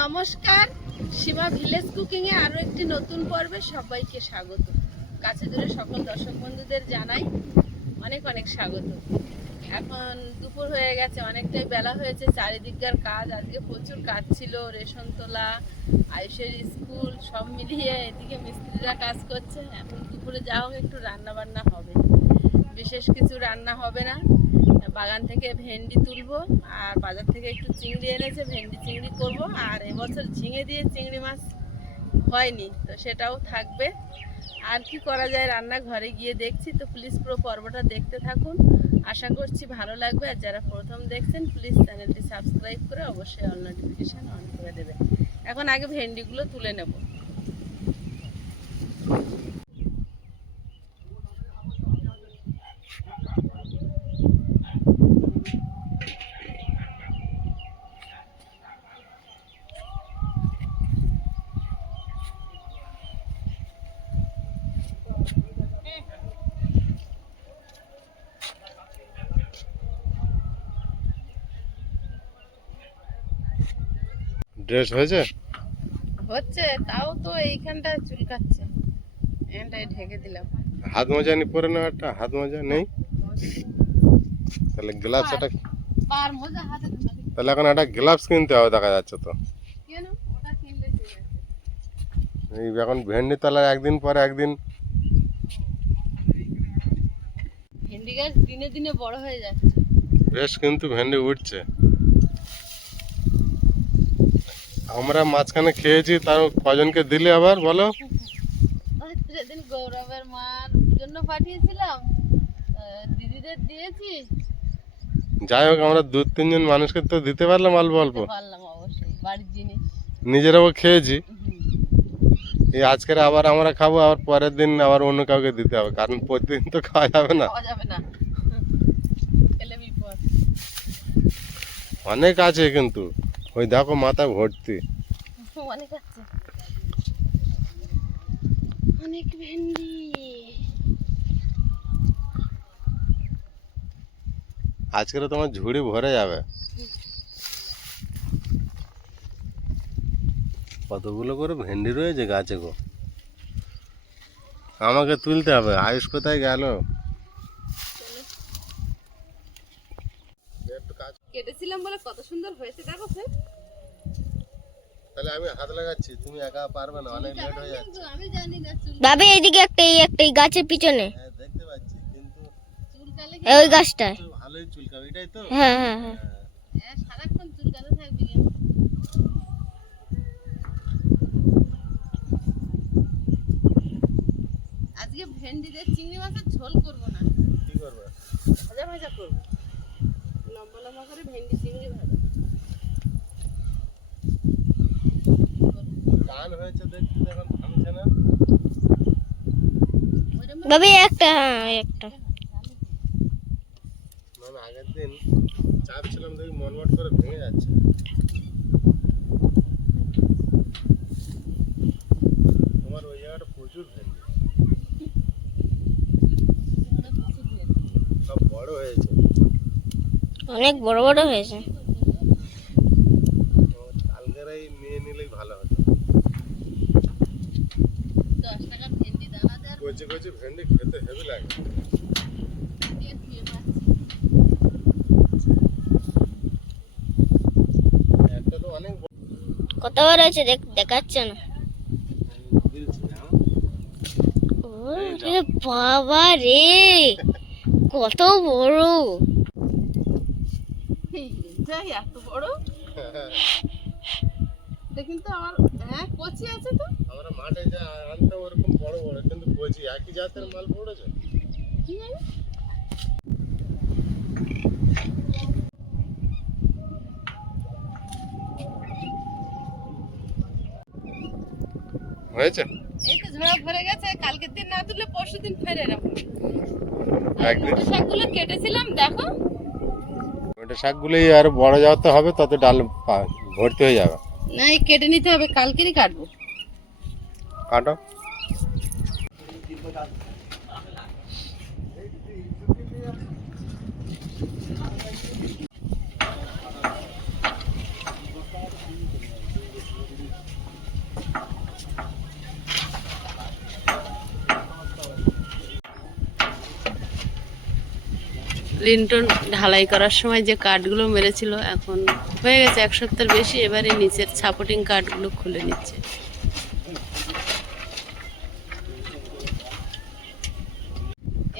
নমস্কার, সীমা village cooking এ আরও একটি নতুন পর্বে সবাইকে স্বাগত। কাছে দূরে সকল দর্শক বন্ধুদের জানাই অনেক অনেক স্বাগত। এখন দুপুর হয়ে গেছে, অনেকটাই বেলা হয়েছে, চারিদিককার কাজ, আজকে প্রচুর কাজ ছিল, রেশন তোলা, আয়ুষের স্কুল, সব মিলিয়ে এদিকে মিস্ত্রিরা কাজ করছে, এখন দুপুরে যা হোক, একটু রান্না বান্না হবে। বিশেষ কিছু রান্না হবে না। বাগান থেকে ভেন্ডি তুলবো, আর বাজার থেকে একটু চিংড়ি এনেছে, ভেন্ডি চিংড়ি করব, আর এবছর ঝিঙে দিয়ে চিংড়ি মাছ হয়নি, তো সেটাও থাকবে। আর কি করা যায় রান্না ঘরে গিয়ে দেখছি, তো প্লিজ পুরো পর্বটা দেখতে থাকুন। আশা করছি ভালো লাগবে, আর যারা প্রথম দেখছেন প্লিজ চ্যানেলটি সাবস্ক্রাইব করে অবশ্যই অল নোটিফিকেশান অন করে দেবে এখন আগে ভেন্ডিগুলো তুলে নেব। ড্রেস হয়েছে? হচ্ছে তাও তো এইখানটা চুলকাচ্ছে। এখানটায় ঢেকে দিলাম। হাত মোজা নি পরে না একটা হাত মোজা নেই? তাহলে গ্লাভস একটা পার মজা হাতে তাহলে এখন একটা গ্লাভস কিনতে হবে দেখা যাচ্ছে তো। কেন? ওটা কিনলে এই এখন ভেন্ডি তলার একদিন পরে একদিন। ভেন্ডি গাছ দিনে দিনে বড় হয়ে যাচ্ছে। বেশ কিন্তু ভেন্ডি উঠছে। আমরা মাঝখানে খেয়েছি তার কজনকে দিলে আবার বলো? সেদিন গৌরবের মার জন্য পাঠিয়েছিলাম। দিদিদের দিয়েছি। যাই হোক আমরা দু তিনজন মানুষকে তো দিতে পারলাম অল্প অল্প। পারলাম অবশ্যই বাড়ির জিনিস। নিজেরাও খেয়েছি। এই আজকের আবার আমরা খাব আবার পরের দিন আবার অন্য কাউকে দিতে হবে কারণ প্রতিদিন তো খাওয়া যাবে না। অনেক আছে কিন্তু। ওই দেখো মাথা ভর্তি। অনেক আছে। অনেক ভেন্ডি। আজকের তোমার ঝুড়ি ভরে যাবে। কতগুলো করে ভেন্ডি রয়েছে গাছে গো? আমাকে তুলতে হবে। আয়ুষ কোথায় গেল? কেটেছিলাম বলে কত সুন্দর হয়েছে দেখো স্যার তাহলে আমি হাত লাগাচ্ছি তুমি একা পারবে না অনেক লেট হয়ে যাচ্ছে। আমি জানি না ভাবি এইদিকে একটা এই একটা এই গাছের পিছনে। হ্যাঁ দেখতে পাচ্ছি কিন্তু চুলকালে ওই একটু ভালোই চুলকাবে এটাই তো? হ্যাঁ হ্যাঁ হ্যাঁ। সারাক্ষণ চুলকাতে থাকবি আজকে ভেন্ডি দিয়ে চিংড়ি মাছের ঝোল করব না। কি করবে? ভাজা ভাজা করব। করে ভেন্ডি চিংড়ি ভাজা। হয়েছে দেখছি এখন থামছে না। একটা হ্যাঁ একটা। মানে আগের দিন চাপ ছিলাম দেখি মনমট করে ভেঙে যাচ্ছে। তোমার ওই জায়গাটা প্রচুর ভেন্ডি সব বড় হয়েছে। অনেক বড় বড় হয়েছে। নিয়ে নিলেই ভালো হতো কচি কচি ভেন্ডি খেতে হেভি লাগে। কত বড় হয়েছে দেখ দেখাচ্ছে না। বাবা রে কত বড়। যাই এত বড়? কিন্তু আমার হ্যাঁ কচি আছে তো? আমরা মাঠে যা আনতে ওরকম বড় বড় কিন্তু কচি একই জাতের মাল পড়েছে। কি জানি? হয়েছে? এই তো ঝোড়া ভরে গেছে কালকের দিন না তুললে পরশু দিন ফেরে এরকম। একদিন। শাকগুলো কেটেছিলাম দেখো। ওটা শাকগুলোই আর বড় যাওয়াতে হবে তত ডাল ভর্তি হয়ে যাবে। না এই কেটে নিতে হবে কালকেরই কাটবো। কাটো। লিন্টন ঢালাই করার সময় যে কাঠগুলো মেরেছিল এখন হয়ে গেছে এক সপ্তাহের বেশি এবারে নিচের সাপোর্টিং কাঠগুলো খুলে নিচ্ছে।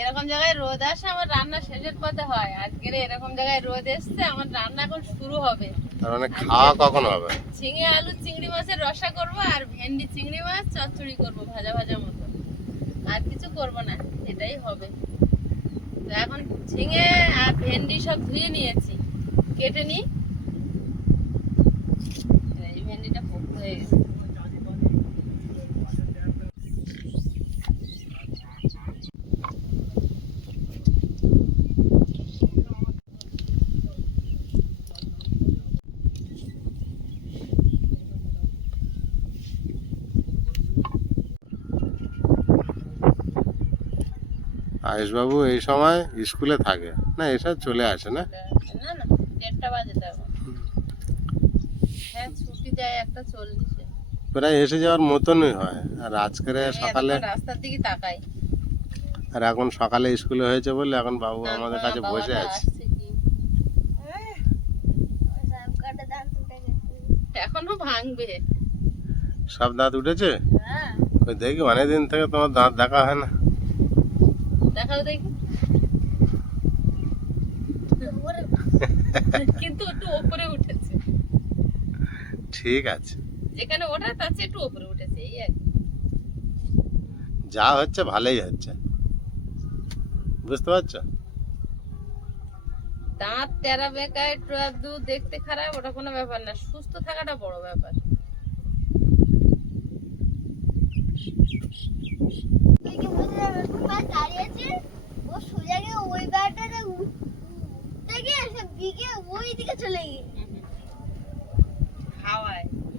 এরকম জায়গায় রোদ আসে আমার রান্না শেষের পথে হয়। আজকের এরকম জায়গায় রোদ এসছে আমার রান্না এখন শুরু হবে। মানে খাওয়া কখন হবে? ঝিঙে আলু চিংড়ি মাছের রসা করব আর ভেন্ডি চিংড়ি মাছ চচ্চড়ি করব ভাজা ভাজা মতো। আর কিছু করব না এটাই হবে। এখন ঝিঙে আর ভেন্ডি সব ধুয়ে নিয়েছি। কেটে নি এই ভেন্ডিটা পোক্ত হয়ে গেছে আয়ুষবাবু এই সময় স্কুলে থাকে। না এসব চলে আসে না? হ্যাঁ প্রায় এসে যাওয়ার মতনই হয়। আর আজকের আমি সকালে রাস্তার দিকে তাকাই। আর এখন সকালে স্কুলে হয়েছে বলে এখন বাবু আমাদের কাছে বসে আছে। এখনও ভাঙবে। সব দাঁত উঠেছে? হ্যাঁ। দেখি অনেকদিন থেকে তোমার দাঁত দেখা হয় না। দেখাও দেখি। কিন্তু একটু ওপরে উঠেছে। ঠিক আছে। যেখানে ওঠা তার চেয়ে একটু ওপরে উঠেছে এই আর যা হচ্ছে ভালোই হচ্ছে। বুঝতে পারছ? দাঁত টেরা বেঁকা একটু আধটু দেখতে খারাপ ওটা কোনো ব্যাপার না। সুস্থ থাকাটা বড় ব্যাপার।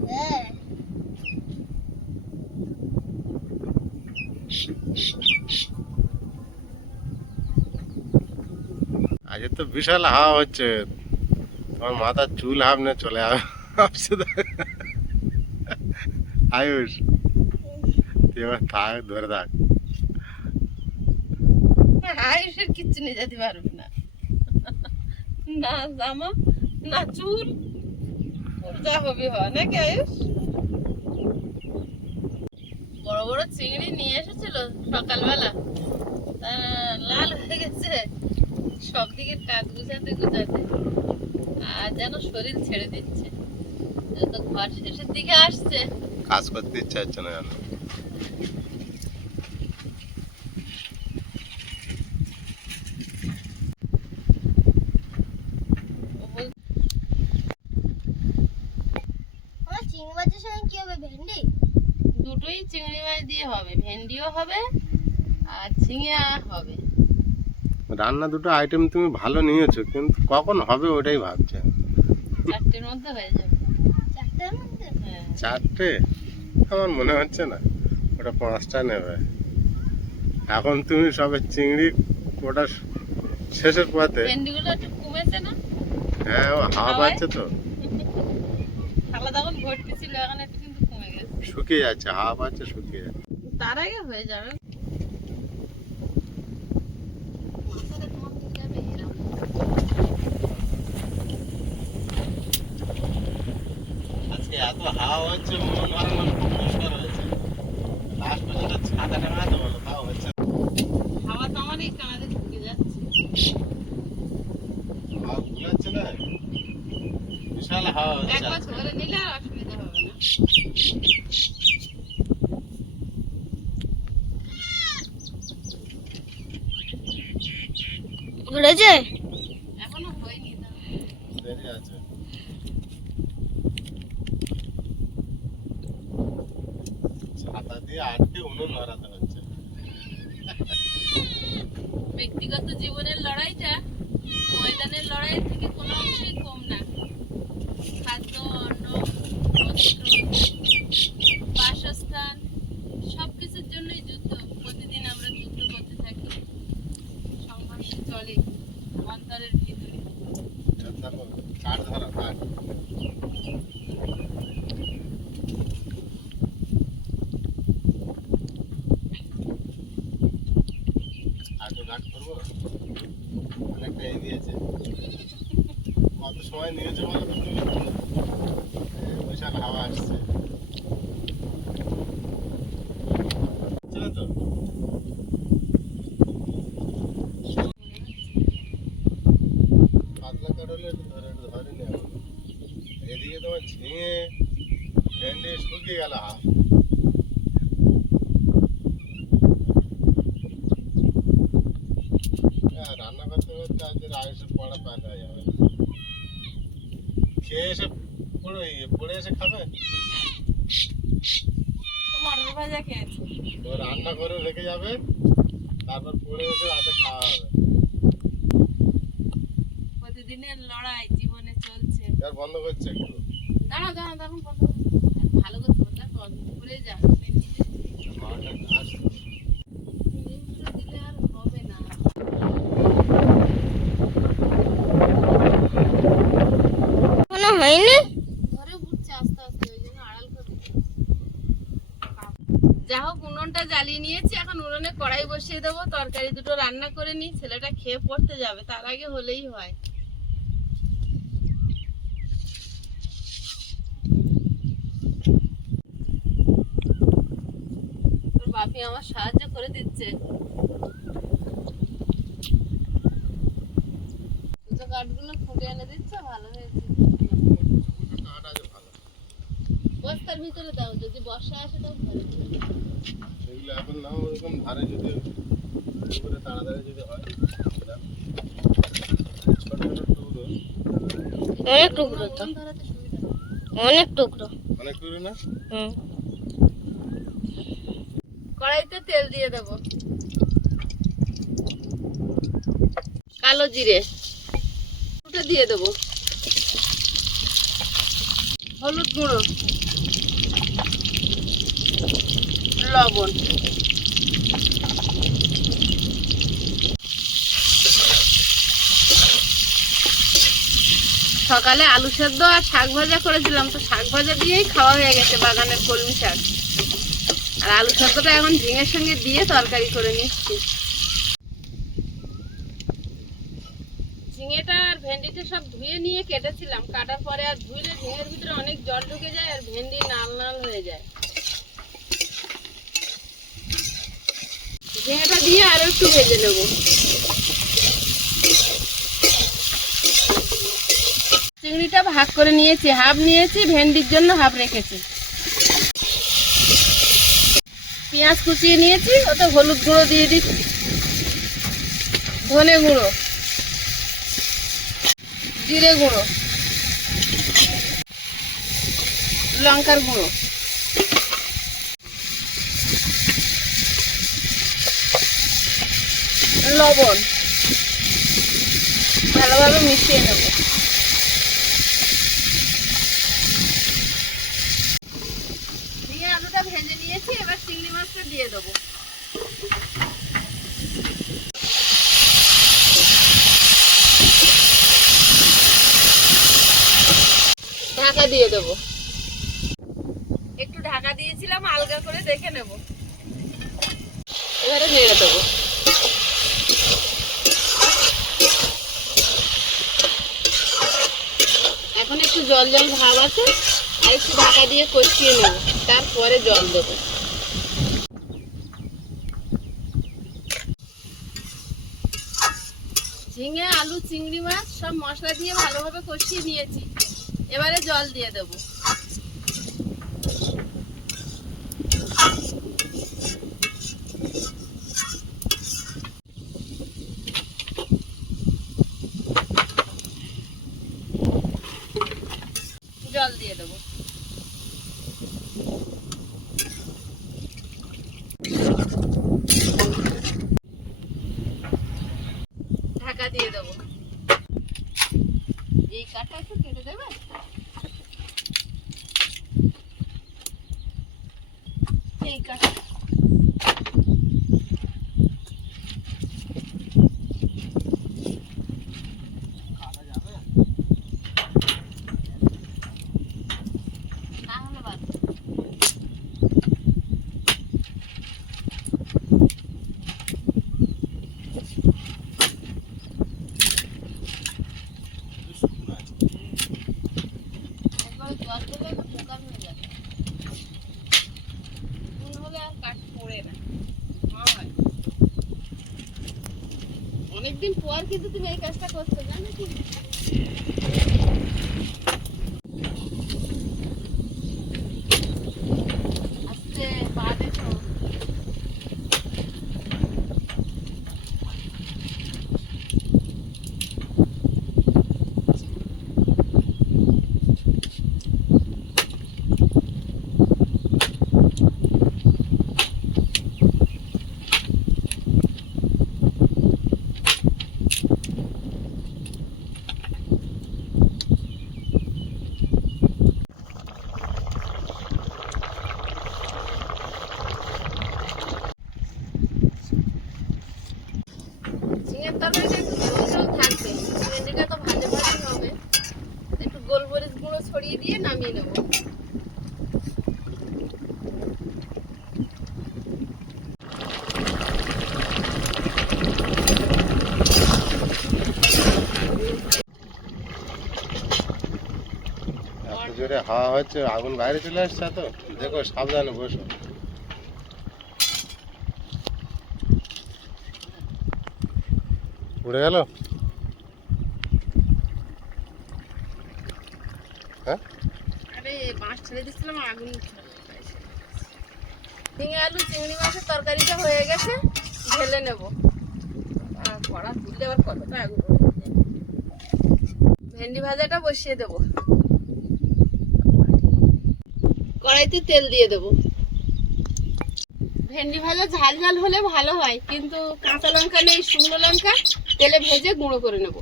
হ্যাঁ আজ তো বিশাল হাওয়া হচ্ছে। তোমার মাথার চুল হাবনে চলে আসছে আয়ুষ তুই এবার থাক ধরে থাক। আয়ুষের কিচ্ছু নিয়ে যেতে পারবে না। না জামা না চুল যা হবে হয় নাকি আয়ুষ? বড় বড় চিংড়ি নিয়ে এসেছিল সকালবেলা। তা লাল হয়ে গেছে। সব দিকে কাজ গুছাতে গুছাতে। আর যেন শরীর ছেড়ে দিচ্ছে। যত ঘর শেষের দিকে আসছে। কাজ করতে ইচ্ছা হচ্ছে না জানো ও বল- আমার চিংড়ি মাছের সঙ্গে কি হবে ভেন্ডি দুটোই চিংড়ি মাছ দিয়ে হবে ভেন্ডিও হবে আর ঝিঙে হবে। রান্না দুটো আইটেম তুমি ভালো নিয়েছো কিন্তু কখন হবে ওটাই ভাবছে চারটের মধ্যে হয়ে যাবে। হ্যাঁ। চারটে? আমার মনে হচ্ছে না ওটা পাঁচটা নেবে। এখন তুমি সবে চিংড়ি ওটা শেষের পথে। ভেন্ডিগুলো একটু কমেছে না? হ্যাঁ ও হাওয়া? পাচ্ছে তো। শুকিয়ে যাচ্ছে হাওয়া পাচ্ছে শুকিয়ে যাচ্ছে। তার আগে হয়ে যাবে। এত হাওয়া হচ্ছে মন ভালো না খুব দুষ্কর হয়েছে। লাস্ট পর্যন্ত ছাতা টাঙাতে বলো তাও হচ্ছে হাওয়া তো আমার এই কাঁধে ঢুকে যাচ্ছে। হাওয়া না। বিশাল হাওয়া হচ্ছে একবার আজকে। ধরে নিলে আর অসুবিধা হবে না ঘুরেছে এখনও হয়নি দেরি আছে। ছাতা দিয়ে আটকে উনুন ধরাতে হচ্ছে। ব্যক্তিগত জীবনের লড়াইটা ময়দানের লড়াই থেকে কোনো অংশেই কম না। খাদ্য অন্ন বস্ত্র বাসস্থান সব কিছুর জন্যই যুদ্ধ প্রতিদিন আমরা যুদ্ধ করতে থাকি সংঘর্ষ চলে অন্তরের ভিতরে দেখো কাঠ ধরা কাঠ আটু ঘাট করব এগিয়েছে কত সময় নিয়েছে বলো বিশাল হাওয়া আসছে বুঝলে তো পাতলা কাটলে একটু ধরে ধরে নেওয়া এদিকে তোমার ঝিঙে ভেন্ডি শুকিয়ে গেল হাফ হ্যাঁ, রান্না করতে করতে আজকে আয়ুষের পড়া পার হয়ে যাবে খেয়ে এসে পড়ে পড়ে এসে খাবে মটর ভাজা খেয়েছি তো রান্না করে রেখে যাবে তারপর পড়ে এসে রাতে খাওয়া হবে প্রতিদিনের লড়াই জীবনে চলছে এবার বন্ধ করছে একটু। দাঁড়া দাঁড়া তখন বন্ধ ভালো করে বললে বন্ধ করে যা মাটা আসছে জিনিসটা দিলে আর হবে না হয়নি? ঘরে উঠছে আস্তে আস্তে ওই জন্য আড়াল করে যা হোক উনুনটা জ্বালিয়ে নিয়েছি। এখন উনুনে কড়াই বসিয়ে দেবো। তরকারি দুটো রান্না করে নিই। ছেলেটা খেয়ে পড়তে যাবে। তার আগে হলেই হয়। বাপি আমার সাহায্য করে দিচ্ছে দুটো কাঠগুলো খুঁটে এনে দিচ্ছ ভালো হয়েছে। ভালো। বস্তার ভিতরে দাও যদি বর্ষা আসে তাও ঘরে সেগুলো এখন নাও ওরকম ধারে যদি তাড়াতাড়ি যদি হয় অনেক টুকরো তো। অনেক টুকরো। অনেক টুকরো না? হুম। কড়াইতে তেল দিয়ে দেব। কালো জিরে। ওটা দিয়ে দেব। হলুদ গুঁড়ো। লবণ। সকালে আলু সেদ্ধ আর শাক ভাজা করেছিলাম, তো শাক ভাজা দিয়েই খাওয়া হয়ে গেছে বাগানের কলমি শাক। আর আলু সেদ্ধটা এখন ঝিঙের সঙ্গে দিয়ে তরকারি করে নিচ্ছি। ঝিঙেটা আর ভেন্ডিটা সব ধুয়ে নিয়ে কেটেছিলাম। কাটার পরে আর ধুইলে ঝিঙের ভিতরে অনেক জল ঢুকে যায় আর ভেন্ডি নাল নাল হয়ে যায়। ঝিঙেটা দিয়ে আরও একটু ভেজে নেব। চিংড়িটা ভাগ করে নিয়েছি, হাফ নিয়েছি, ভেন্ডির জন্য হাফ রেখেছি। পেঁয়াজ কুচিয়ে নিয়েছি, ওতে হলুদ গুঁড়ো দিয়ে দিচ্ছি। ধনে গুঁড়ো। জিরে গুঁড়ো। লঙ্কার গুঁড়ো। লবণ। ভালোভাবে মিশিয়ে নেব দিয়ে আলুটা ভেজে নিয়েছি মাছটা দিয়ে দেবো। ঢাকা দিয়ে দেবো। একটু ঢাকা দিয়েছিলাম, আলগা করে দেখে নেব। এবারে নেড়ে দেবো। এখন একটু জল জল ভাব আছে, আর একটু ঢাকা দিয়ে কষিয়ে নেব। তারপরে জল দেবো। ঝিঙে আলু চিংড়ি মাছ সব মশলা দিয়ে ভালোভাবে কষিয়ে নিয়েছি। এবারে জল দিয়ে দেবো। অনেকদিন পর কিন্তু তুমি এই কাজটা করছো জানো কি নামিয়ে নেব জোরে হাওয়া হচ্ছে, আগুন বাইরে চলে আসছে তো। দেখো, সাবধানে বসো। উড়ে গেল হ্যাঁ আলু, চিংড়ি মাছের তরকারিটা হয়ে গেছে, ঢেলে কড়া কতটা ভেন্ডি ভাজাটা বসিয়ে দেবো। কড়াইতে তেল দিয়ে দেবো। ভেন্ডি ভাজা ঝাল ঝাল হলে ভালো হয়, কিন্তু কাঁচা লঙ্কা নেই, শুকনো লঙ্কা তেলে ভেজে গুঁড়ো করে নেব।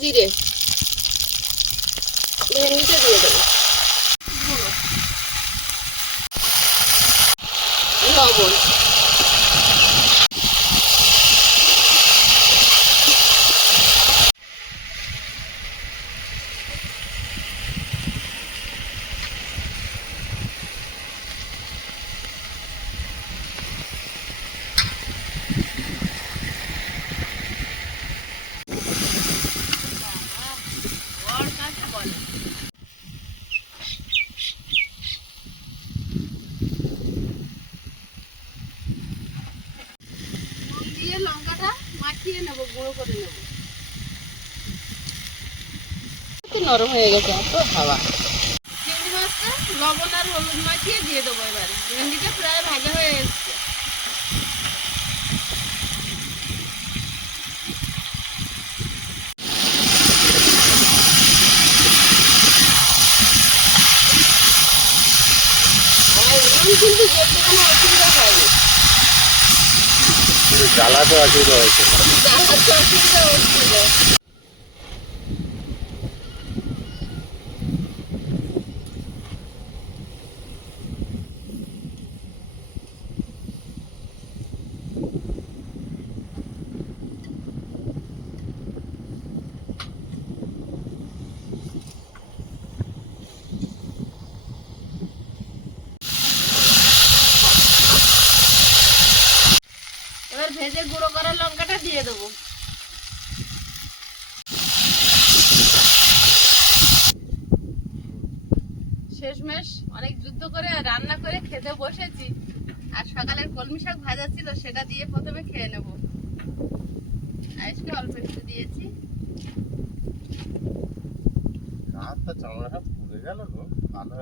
জিরে। ভেন্ডিটা দিয়ে দেবো। লবণ বর কাকে বলে নুন দিয়ে লঙ্কাটা মাখিয়ে নেব গুঁড়ো করে নেব একটু নরম হয়ে গেছে এত হাওয়া। চিংড়ি মাছটা লবণ আর হলুদ মাখিয়ে দিয়ে দেবো এবারে। ভেন্ডিটা প্রায় ভাজা হয়ে এসছে। আর কিন্তু যেতে কোনো অসুবিধা হয়নি। কিন্তু জ্বালা তো অসুবিধা হয়েছে জ্বালাতে অসুবিধা হচ্ছিল ভেজে গুঁড়ো করা লঙ্কাটা দিয়ে দেবো। শেষমেশ অনেক যুদ্ধ করে রান্না করে খেতে বসেছি। আর সকালের কলমি শাক ভাজা ছিল, সেটা দিয়ে প্রথমে খেয়ে নেব। আজকে অল্প একটু দিয়েছি। হাতটা চামড়াটা পুড়ে গেল গো, ভালো।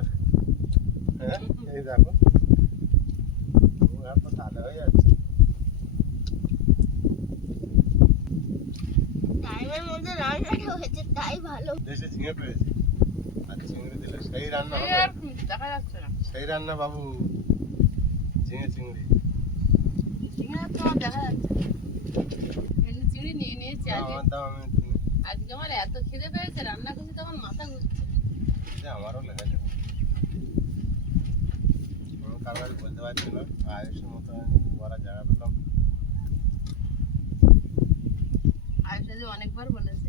হ্যাঁ এই দেখো। এত কালো হয়ে যাচ্ছে টাইমের মধ্যে রান্নাটা হয়েছে তাই ভালো। দেশে ঝিঙে পেয়েছি। আর চিংড়ি দিলে সেই রান্না হবে। দেখা যাচ্ছে না। সেই রান্না বাবু ঝিঙে চিংড়ি। চিংড়ি তো দেখা যাচ্ছে চিংড়ি নিয়ে নিয়েছি আজকে। আমার দাম আমি কিনি। আজকে আমার এত খিদে পেয়েছে রান্না করছি তখন মাথা ঘুরছে। যে আমারও লেগেছে আমি কারবার বলতে পারছি না। আয়ুষের মতো বলার জায়গা পেলাম। অনেকবার বলেছে।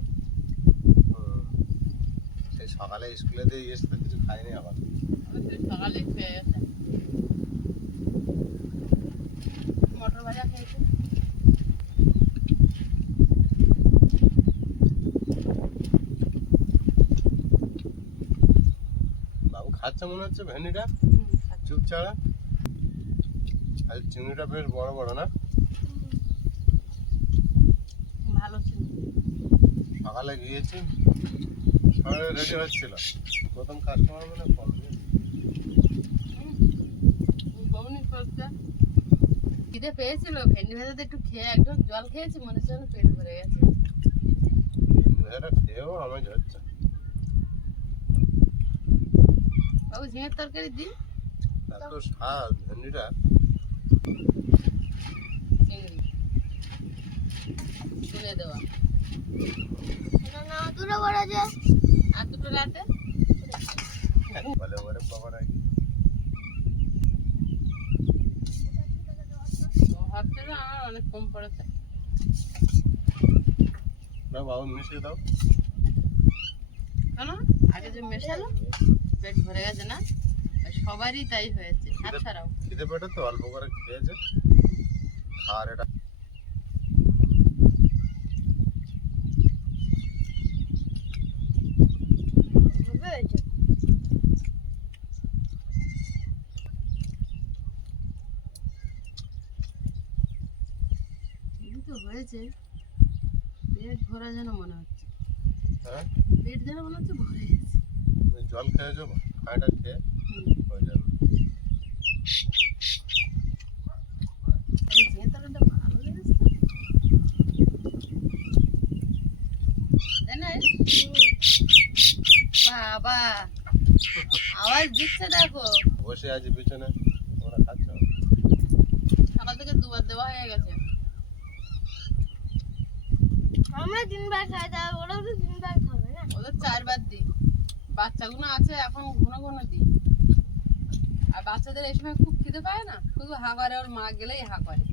সেই সকালে স্কুলে দিয়ে এসে তো কিছু খাইনি আবার। সেই সকালে খেয়ে গেছে মটর ভাজা খেয়েছে। বাবু খাচ্ছে মনে হচ্ছে ভেন্ডিটা? চুপচাড়া আর চিংড়িটা বেশ বড় বড় না ভালো ছিল সকালে গিয়েছি। সকালে রেডি হচ্ছিল। প্রথম কাস্টমার মানে কম খিদে পেয়েছিল ভেন্ডি ভাজাতে একটু খেয়ে একদম জল খেয়েছি মনে হচ্ছে যেন পেট ভরে গেছে। এটা খেয়েও আমি হচ্ছে বাবু ঝিঙের তরকারি দিই এত স্বাদ ভেন্ডিটা। তুলে দেওয়া। দাও কেন আগে যে পেট ভরে গেছে না সবারই তাই হয়েছে পেটে তো অল্প করে এটা হবে হয়েছে এই তো হয়েছে পেট ভরা যেন মনে হচ্ছে। হ্যাঁ? পেট যেন মনে হচ্ছে ভরে গেছে। জল খেয়ে। হয়ে যাবে। বাবা আওয়াজ দিচ্ছে দেখো। বসে আছি পিছনে। ওরা খাচ্ছে? সকাল থেকে দুবার দেওয়া হয়ে গেছে। আমরা তিনবার খাই তা ওরাও তো তিনবার খাবে না? ওদের চারবার দিই। বাচ্চাগুলো আছে এখন ঘন ঘন দিই। আর বাচ্চাদের এই সময় খুব খিদে পায় না? শুধু হা করে ওর মা গেলেই হা করে।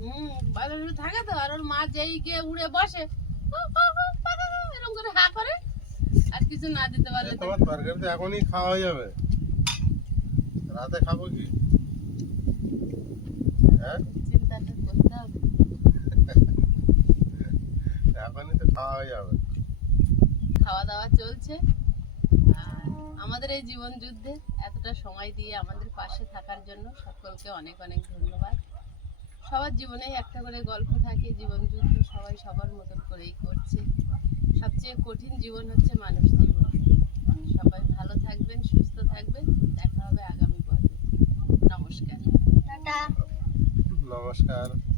হুম বাচ্চা থাকে তো আর ওর মা যেই গিয়ে উড়ে বসে এরকম করে হা করে। আর কিছু না দিতে পারলে তোমার তরকারি তো এখনই খাওয়া হয়ে যাবে। রাতে খাব কি? হ্যাঁ চিন্তাটা করতে হবে এখনই তো খাওয়া যাবে। খাওয়া দাওয়া চলছে। আর আমাদের এই জীবন যুদ্ধে এতটা সময় দিয়ে আমাদের পাশে থাকার জন্য সকলকে অনেক অনেক ধন্যবাদ। সবার জীবনেই একটা করে গল্প থাকে জীবন যুদ্ধ সবাই সবার মতন করেই করছে। সবচেয়ে কঠিন জীবন হচ্ছে মানুষ জীবন। সবাই ভালো থাকবেন সুস্থ থাকবেন। দেখা হবে আগামী পর্বে। নমস্কার। টাটা। নমস্কার।